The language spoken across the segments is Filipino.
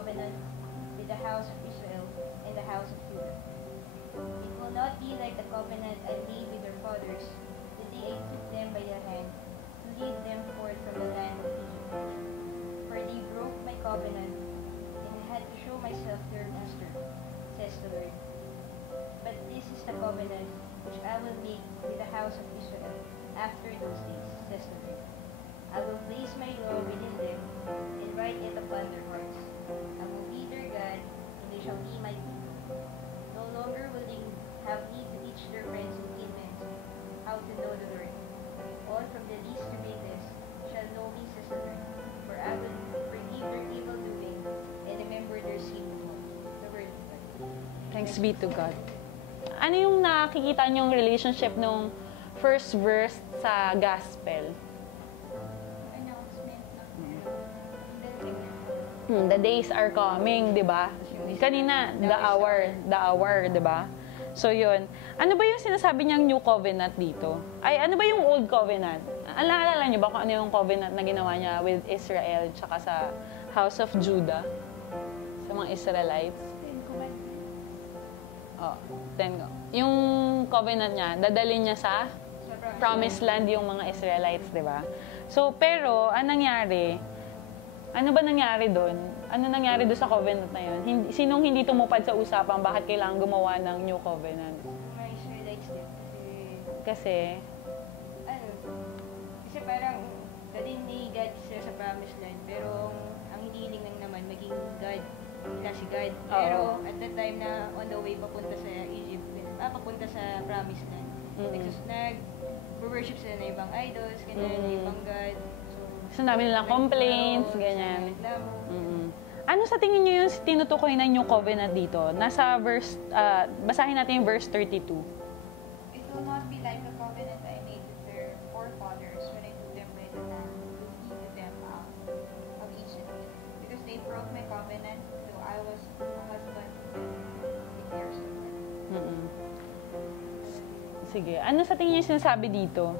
covenant with the house of Israel and the house of Judah. It will not be like the covenant I made with their fathers, the day I took them by the hand to lead them forth from the land of Egypt. For they broke my covenant, and I had to show myself their master, says the Lord. But this is the covenant which I will make with the house of Israel after those days, says the Lord. I will place my law within them and write it upon their hearts. I will be their God, and they shall be my people. No longer will they have need to teach their friends and kinsmen how to know the Lord. All from the least to greatest shall know me, says the Lord. For I will forgive their evil doing and remember their sin no more. The word of God. Thanks be to God. Ano yung nakikita niyong relationship nung first verse sa gospel? Announcement ng The days are coming, di ba? Kanina, the hour, di ba? So, yun. Ano ba yung sinasabi niyang new covenant dito? Ay, ano ba yung old covenant? Alala niyo ba kung ano yung covenant na ginawa niya with Israel tsaka sa house of Judah? Sa mga Israelites? Oh, yung covenant niya, dadalhin niya sa promised land yung mga Israelites, di ba? So, pero, anong nangyari? Ano ba nangyari doon? Ano nangyari doon sa covenant na yun? Sinong hindi tumupad sa usapang bakit kailangan gumawa ng new covenant? mga Israelites din. Kasi, Kasi parang dalhin ni God sila sa promised land, pero ang hinihiling lang naman maging God nila si God. Pero at that time na on the way papunta sa Egypt, papunta sa promised land, nag-worship sila na ibang idols, ganyan, na ibang God. So, dami nilang complaints, ganyan. Ano sa tingin niyo yung tinutukoy na new covenant dito? Nasa verse, basahin natin yung verse 32. It will not be like the covenant I made with their forefathers when I took them by the hand to lead them out of Egypt. Because they broke my covenant, though I was a husband to them in years of them. Sige. Ano sa tingin niyo yung sinasabi dito?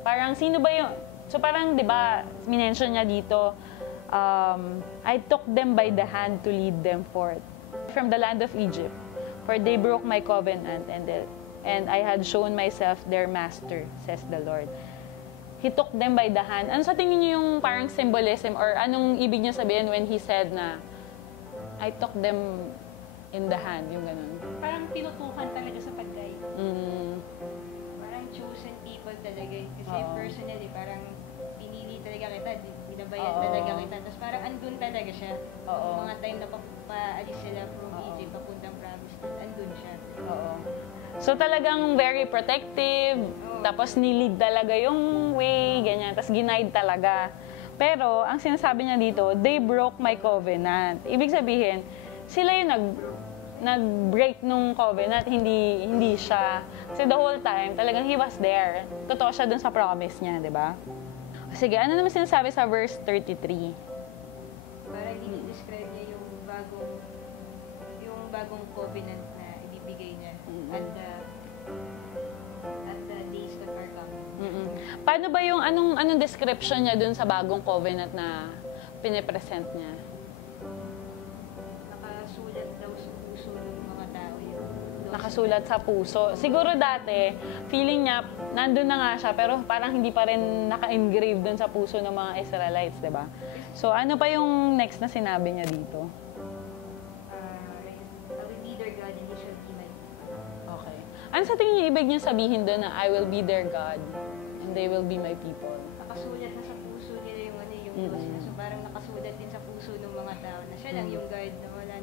Parang sino ba yung... So parang, di ba, minention niya dito, I took them by the hand to lead them forth from the land of Egypt, for they broke my covenant, and I had shown myself their master, says the Lord. He took them by the hand. Ano sa tingin niyo yung parang symbolism, or anong ibig niya sabihin when he said na, I took them in the hand, yung ganun? Parang tinutukan talaga sa pagday. Parang chosen people talaga. Kasi personally, parang pinili talaga kita, binabayan talaga kita. Tapos parang andun talaga siya. Yung mga time na paalis sila from Egypt, papuntang promise, andun siya. So talagang very protective, tapos nilid talaga yung way, ganyan, tapos ginaid talaga. Pero, ang sinasabi niya dito, they broke my covenant. Ibig sabihin, sila yung nag-break nung covenant, hindi siya. Kasi the whole time, talagang he was there. Totoo siya dun sa promise niya, di ba? Sige, ano naman sinasabi sa verse 33? Parang dinidescribe niya yung bagong covenant na ibibigay niya at the days that are coming. Paano ba yung, anong description niya dun sa bagong covenant na pinipresent niya? Nakasulat daw sa puso ng mga tao yun. Nakasulat sa puso. Siguro dati, feeling niya, nandun na nga siya, pero parang hindi pa rin naka-engrave dun sa puso ng mga Israelites, di ba? So, ano pa yung next na sinabi niya dito? I will be their God and they shall be my people. Okay. Ano sa tingin niyo ibig niya sabihin doon na I will be their God and they will be my people? Nakasulat na sa puso nila yung Diyos na. So, parang nakasulat din sa puso ng mga tao na siya lang yung God na wala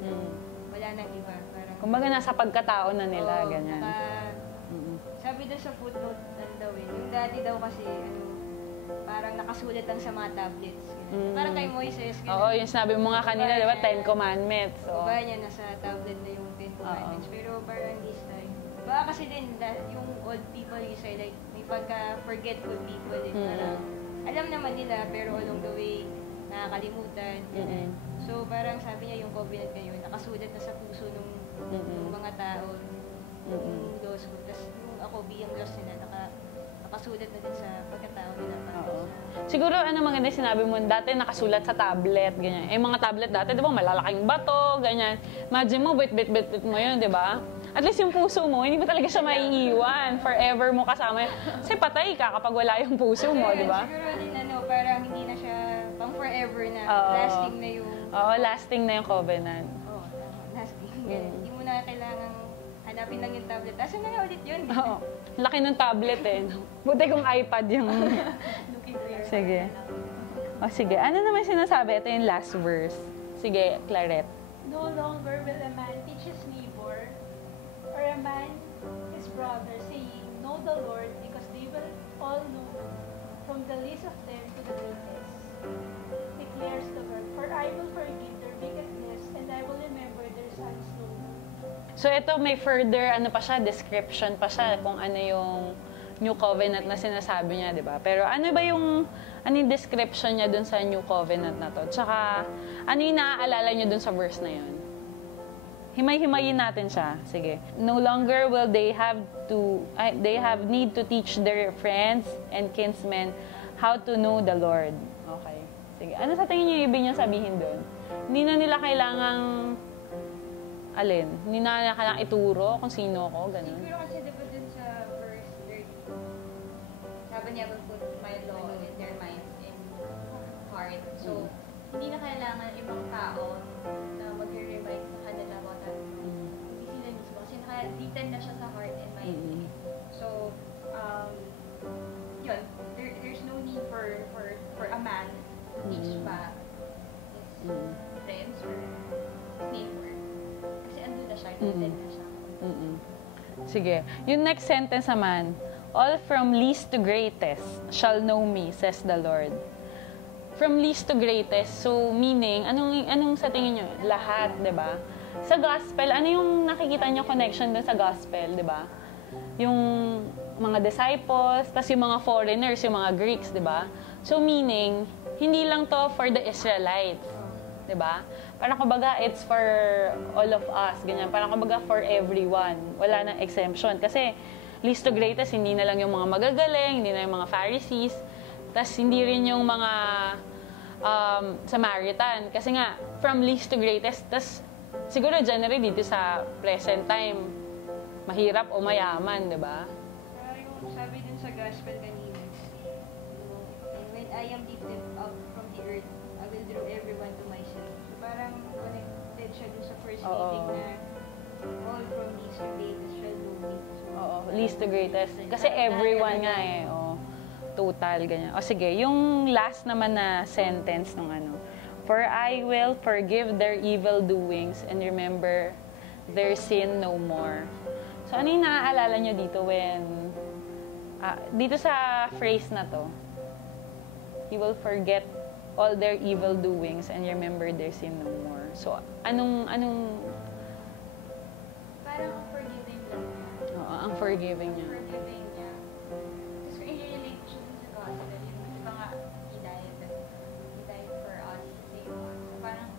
nang iba. Parang, kumbaga nasa pagkatao na nila, ganyan. Sabi doon sa footnote daw yung daddy daw kasi parang nakasulat lang sa mga tablets. Parang kay Moises. Oo, yung sinabi mo nga kanina, di ba? 10 Commandments. So, ba niya nasa tablet na yung 10 Commandments. Pero parang this time, baka kasi din yung old people, you say like, may pagka-forgetful people din. Parang, alam naman nila, pero along the way, nakakalimutan. So, parang sabi niya yung covenant ngayon, nakasulat na sa puso ng mga tao, yung laws ko. Tapos, yung ako, biyang laws nila, nakasulat na din sa pagkatao nila. Oo. Siguro, maganda sinabi mo, dati nakasulat sa tablet, ganyan. Mga tablet dati, di ba, malalaking bato, ganyan. Imagine mo, bit mo yun, di ba? At least yung puso mo, hindi mo talaga siya maiiwan. Forever mo kasama yun. Kasi patay ka kapag wala yung puso mo, di ba? Siguro din, parang hindi na siya pang forever na, Oo. lasting na yung... Oo, lasting na yung covenant. Oo, tama, lasting. Hindi mo na kailangang hanapin lang yung tablet. Asan na nga ulit yun? Oo. Laki ng tablet eh. Buti kung iPad yung... Looking for your Sige. O sige, ano naman sinasabi? Ito yung last verse. Sige, Claret. No longer will a man teach his neighbor, or a man his brother, saying, Know the Lord, because they will all know, from the least of them to the greatest, declares the Lord. For I will forgive their wickedness, and I will remember their sins no more. So ito may further description pa siya kung ano yung New Covenant na sinasabi niya, di ba? Pero ano yung description niya dun sa New Covenant na to? Tsaka ano yung naaalala niyo dun sa verse na yun? Himay-himayin natin siya. Sige. No longer will they have need to teach their friends and kinsmen how to know the Lord. Okay. Sige. Ano sa tingin niyo ibig niya sabihin dun? Hindi na nila kailangang alin? Hindi na nila kailangang ituro kung sino ko, ganun. Siguro kasi diba dun sa verse 30, sabi niya, will put my law in their minds and heart. So, hindi na kailangan ibang tao na mag-remind sa kanila about that. Hindi sila mismo. Kasi nakalitan na siya sa heart and mind. So, yun, there's no need for a man to teach pa his friends or his neighbor. Kasi andun na siya, litan na siya. Sige. Yung next sentence naman, all from least to greatest shall know me, says the Lord. From least to greatest, so meaning, anong sa tingin nyo? Lahat, di ba? Sa gospel, ano yung nakikita nyo connection dun sa gospel, di ba? Yung mga disciples, tas yung mga foreigners, yung mga Greeks, di ba? So meaning, hindi lang to for the Israelites, di ba? Parang kumbaga, it's for all of us, ganyan. Parang kumbaga, for everyone. Wala nang exemption. Kasi, least to greatest, hindi na lang yung mga magagaling, hindi na yung mga Pharisees, tas hindi rin yung mga Samaritan. Kasi nga, from least to greatest, tas siguro generally dito sa present time, mahirap o mayaman, di ba? Yung sabi dun sa gospel kanina, and when I am lifted up from the earth, I will draw everyone to myself. So parang connected siya dun sa first reading na all from least to greatest shall know me. So, Oo, least to greatest. Kasi everyone nga eh. Oo, total, ganyan. O sige, yung last naman na sentence ng For I will forgive their evil doings and remember their sin no more. So ano yung naaalala nyo dito when, dito sa phrase na to, He will forget all their evil doings and remember their sin no more. So anong parang ang forgiving lang niya. Oo, ang forgiving niya. Forgiving niya. Tapos kung i-relate siya dun sa gospel, yung di ba nga, He died for us, save us. So parang,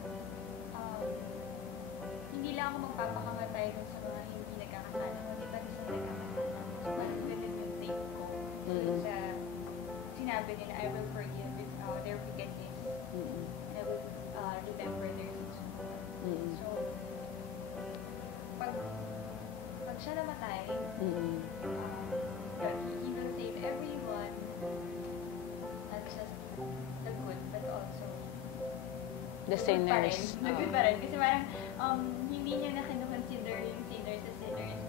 hindi lang ako magpapakamatay dun sa mga hindi nagkakasala, kundi pati sa nagkakasala. So parang ganun yung take ko. Sa sinabi niya na I will forgive their wickedness. And I will remember their sins. So, pag siya namatay, He will save everyone, not just the good, but also The sinners. The good pa rin. Kasi parang hindi niya na kino-consider yung sinners as sinners.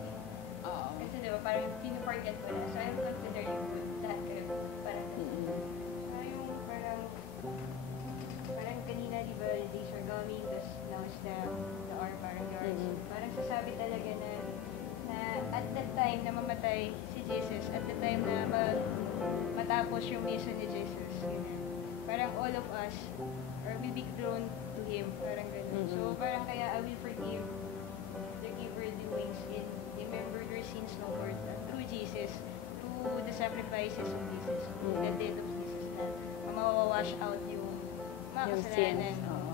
Oo. Kasi diba parang pinu-forget ko na. So I will consider yung good, lahat kayo parang parang kanina diba days are coming, tapos now is the hour, parang the hour. Parang sasabi talaga na at that time na mamatay si Jesus, at the time na matapos yung mission ni Jesus, parang all of us will be thrown to Him, parang ganun. So parang kaya I will forgive their evil doings and remember their sins no more through Jesus, through the sacrifices of Jesus, through the death of Jesus na mawawash out yung mga Yung kasalanan. sins, oo.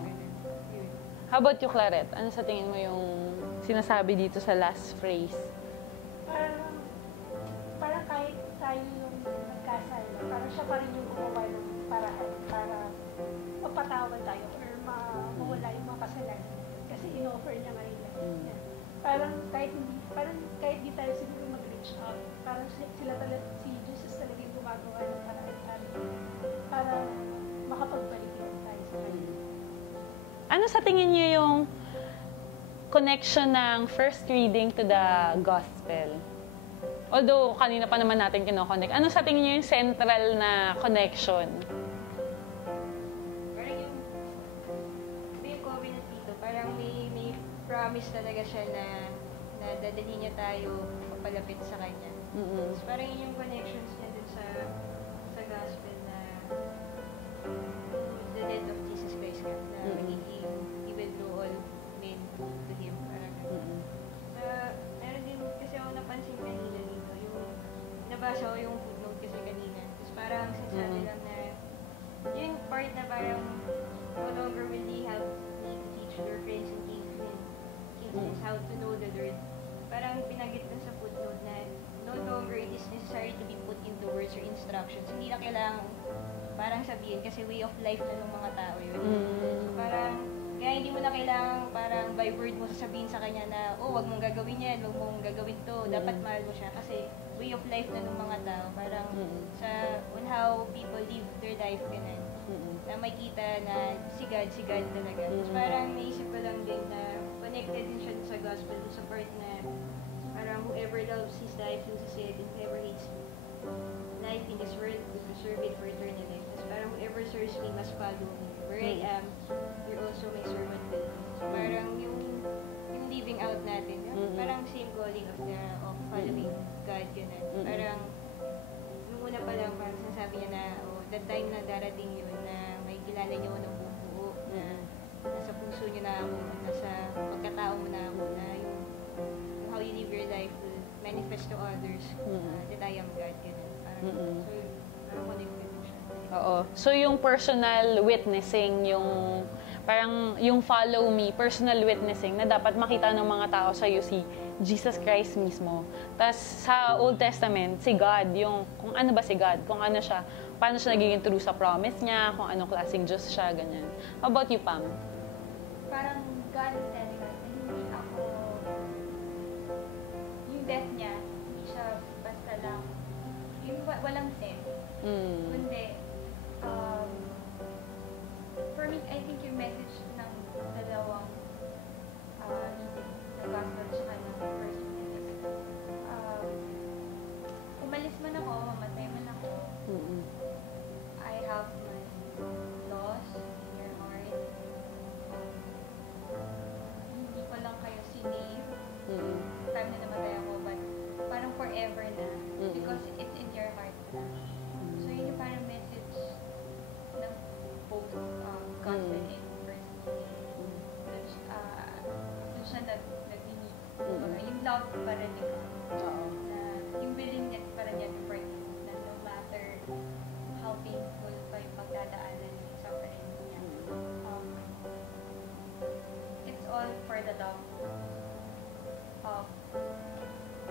Yun. How about you, Claret? Ano sa tingin mo yung sinasabi dito sa last phrase? Parang kahit tayo yung mapatawad tayo or mawala yung mga kasalanan. Kasi in-offer niya nga yung life niya. Parang kahit di tayo siguro mag-reach out, parang sila talaga, si Jesus talaga yung gumagawa ng paraan para makapagbalik tayo sa kanya. Ano sa tingin niyo yung connection ng first reading to the gospel? Although, kanina pa naman natin kinoconnect. Ano sa tingin niyo yung central na connection? Parang yung covenant dito, parang may promise talaga siya na dadalhin niya tayo papalapit sa kanya. Mm-mm. So, parang yun yung connections niya dun sa gospel na the death of Jesus Christ nga, na he will draw all men to Him. Parang Mm-mm. meron din kasi ako napansin kanina dito, yung nabasa ko yung footnote kasi kanina. Tapos parang sinasabi lang na yung part na parang no longer will they have need to teach their friends and kids how to know the Lord. Parang pinagit dun sa footnote na no longer it is necessary to be put into words or instructions. Hindi na kailangan parang sabihin kasi way of life na ng mga tao yun. So parang kaya hindi mo na kailangan parang by word mo sasabihin sa kanya na wag mong gagawin yan, wag mong gagawin to, dapat mahal mo siya kasi way of life na ng mga tao. Parang sa on how people live their life ganun. Na makita na si God talaga. Tapos parang naisip ko lang din na connected din siya sa gospel sa part na parang whoever loves his life loses it and whoever hates life in this world will preserve it for eternal life. Tapos parang whoever serves me must follow me. Where I am, you're also my servant will be. So parang yung living out natin, parang same calling of following God, ganun. Parang nung una pa lang parang sinasabi niya na that time na darating yun na may kilala niyo ng buong buo na nasa puso niyo na ako, nasa pagkatao mo na ako, na yung how you live your life will manifest to others that I am God, ganun. Parang, so, parang connected mo siya. Oo. So, yung personal witnessing, yung parang yung follow me, personal witnessing na dapat makita ng mga tao sa iyo si Jesus Christ mismo. Tapos sa Old Testament, si God, yung kung ano ba si God, kung ano siya, paano siya nagiging true sa promise niya, kung anong klaseng Diyos siya, ganyan. How about you, Pam? Parang God is telling us na hindi ako, yung death niya, hindi siya basta lang, yung walang sense. Kundi, for me, I think yung message ng dalawang the gospel tsaka ng first is, umalis man ako, mamatay man ako, I have my loss in your heart. Hindi ko lang kayo sinave. Time na namatay ako, but parang forever na. Because it's in your heart na. So yun yung parang message ng both gospel and first meaning. Doon siya nag-meet. Yung love pa rin ikaw. Na yung willingness pa rin yan for na no matter how painful pa yung pagdadaanan yung suffering niya. It's all for the love of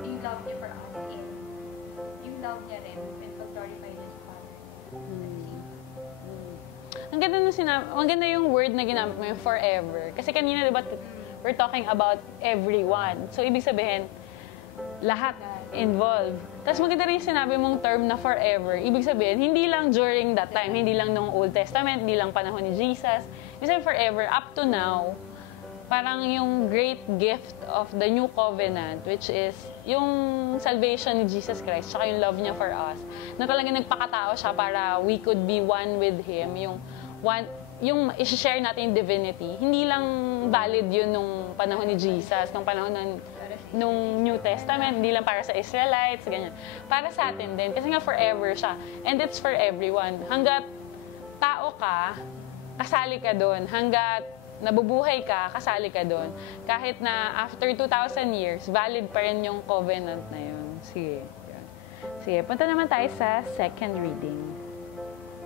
yung love niya for us and yung love niya rin will glorify His Father. Ang ganda ang ganda yung word na ginamit mo, yung forever. Kasi kanina, diba, we're talking about everyone. So, ibig sabihin, lahat involved. Tapos maganda rin yung sinabi mong term na forever. Ibig sabihin, hindi lang during that time, hindi lang nung Old Testament, hindi lang panahon ni Jesus. Ibig sabihin, forever, up to now, parang yung great gift of the new covenant, which is yung salvation ni Jesus Christ, tsaka yung love niya for us, na talagang nagpakatao siya para we could be one with Him, yung i-share natin yung divinity. Hindi lang valid yun nung panahon ni Jesus, nung panahon nung New Testament, hindi lang para sa Israelites, ganyan. Para sa atin din, kasi nga forever siya. And it's for everyone. Hanggat tao ka, kasali ka doon. Hanggat nabubuhay ka, kasali ka doon. Kahit na after 2,000 years, valid pa rin yung covenant na yun. Sige. Sige, punta naman tayo sa second reading.